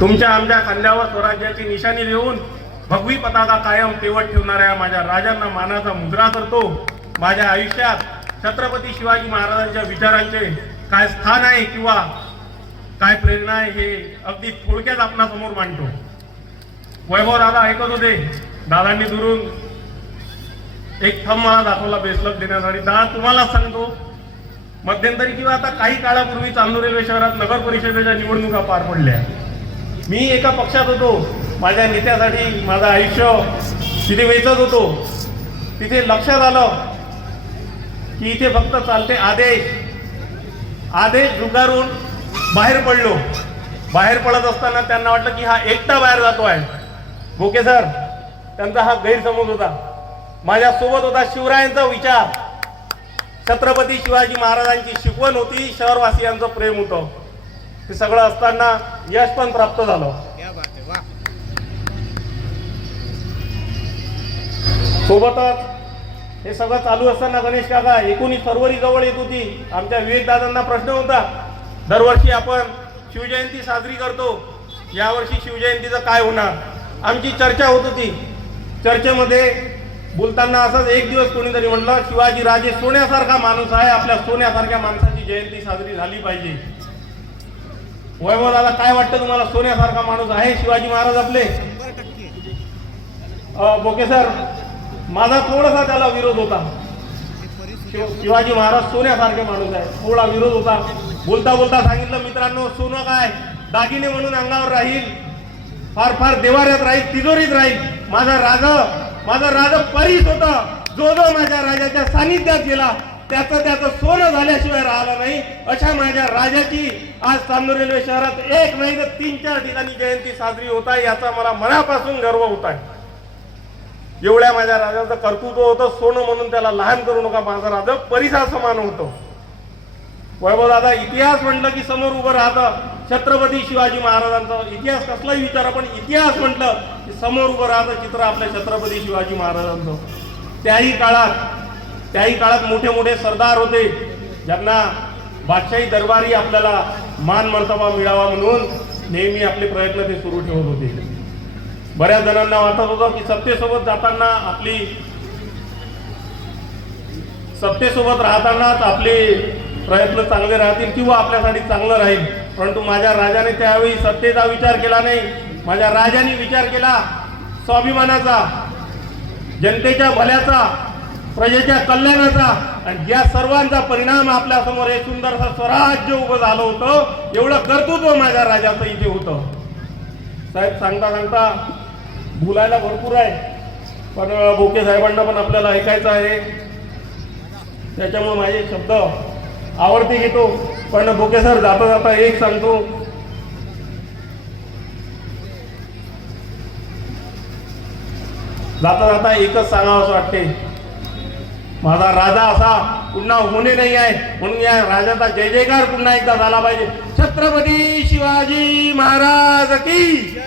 तुमच्या आमच्या खांद्यावर स्वराज्याची निशाणी देऊन भगवी पताका कायम तेवत ठेवणाऱ्या माझ्या राजांना मानाचा मुद्रा करतो. माझ्या आयुष्यात छत्रपती शिवाजी महाराजांच्या विचारांचे काय स्थान आहे किंवा काय प्रेरणा आहे हे अगदी थोडक्यात आपणासमोर मांडतो. वैभव दादा ऐकत होते. दादांनी दुरून एक थंब मला दाखवला बेसलक देण्यासाठी. दादा तुम्हाला सांगतो, मध्यंतरी किंवा आता काही काळापूर्वी चांदूर रेल्वे शहरात नगर परिषदेच्या निवडणुका पार पडल्या. मी एका पक्षात होतो. माझ्या नेत्यासाठी माझं आयुष्य तिथे वेचत होतो. तिथे लक्षात आलं की इथे फक्त चालते आदेश. आदेश झुगारून बाहेर पडलो. बाहेर पडत असताना त्यांना वाटलं की हा एकटा बाहेर जातो आहे. भोके सर, त्यांचा हा गैरसमज होता. माझ्या सोबत होता शिवरायांचा विचार, छत्रपती शिवाजी महाराजांची शिकवण होती, शहरवासियांचं प्रेम होतं. हे सगळं असताना यश पण प्राप्त झालं. सोबतच हे सगळं चालू असताना गणेश काका 19 फरवरी जवळ येत होती. आमच्या विवेक दादांना प्रश्न होता, दरवर्षी आपण शिवजयंती साजरी करतो, यावर्षी शिवजयंतीचं काय होणार. आमची चर्चा होत होती. चर्चेमध्ये बोलताना असंच एक दिवस कोणीतरी म्हटलं, शिवाजी राजे सोन्यासारखा माणूस आहे, आपल्या सोन्यासारख्या माणसाची जयंती साजरी झाली पाहिजे. वैभव दादा, काय वाटतं तुम्हाला, सोन्यासारखा माणूस आहे शिवाजी महाराज आपले? बोके सर, माझा थोडासा त्याला विरोध होता. शिवाजी महाराज सोन्यासारखे माणूस आहे, थोडा विरोध होता. बोलता बोलता सांगितलं, मित्रांनो, सोनं काय दागिने म्हणून अंगावर राहील, फार फार देवाऱ्यात राहील, तिजोरीत राहील. माझा राजा परीस होता. जो माझ्या राजाच्या सानिध्यात गेला त्याचं सोनं झाल्याशिवाय राहिलं नाही. अशा माझ्या राजाची आज चांदूर रेल्वे शहरात एक नाही तर 3-4 ठिकाणी जयंती साजरी होत आहे. याचा मला मनापासून गर्व होत आहे. एवढ्या माझ्या राजाचं कर्तृत्व होतं. सोनं म्हणून त्याला लहान करू नका. माझा राजा परिसा समान होतं. वैभव दादा, इतिहास म्हटलं की समोर उभं राहतं छत्रपती शिवाजी महाराजांचा. इतिहास कसलाही विचार, पण इतिहास म्हटलं की समोर उभं राहतं चित्र आपल्या छत्रपती शिवाजी महाराजांचं. त्याही काळात मोठे मोठे सरदार होते, ज्यांना बादशाही दरबारी आपल्याला मान मर्तबा मिळावा म्हणून नेहमी आपले प्रयत्न ते सुरू ठेवत होते. बऱ्याच जणांना वाटत होतं की सत्तेसोबत राहतानाच आपले प्रयत्न चांगले राहतील किंवा आपल्यासाठी चांगलं राहील. परंतु माझ्या राजाने त्यावेळी सत्तेचा विचार केला नाही. माझ्या राजाने विचार केला स्वाभिमानाचा, जनतेच्या भल्याचा, प्रजेच्या कल्याणाचा. आणि या सर्वांचा परिणाम आपल्या समोर एक सुंदरसं स्वराज्य उभं झालं होतं. एवढं कर्तृत्व माझ्या राजाचं इथे होतं. साहेब, सांगता बोलायला भरपूर आहे, पण भोके साहेबांना पण आपल्याला ऐकायचं आहे. त्याच्यामुळे माझे शब्द आवडते घेतो. पण भोके सर, जाता जाता एक सांगतो, जाता एकच सांगावं असं वाटते, माझा राजा असा पुन्हा होणे नाही आहे. म्हणून या राजाचा जय जयकार पुन्हा एकदा झाला पाहिजे. छत्रपती शिवाजी महाराज की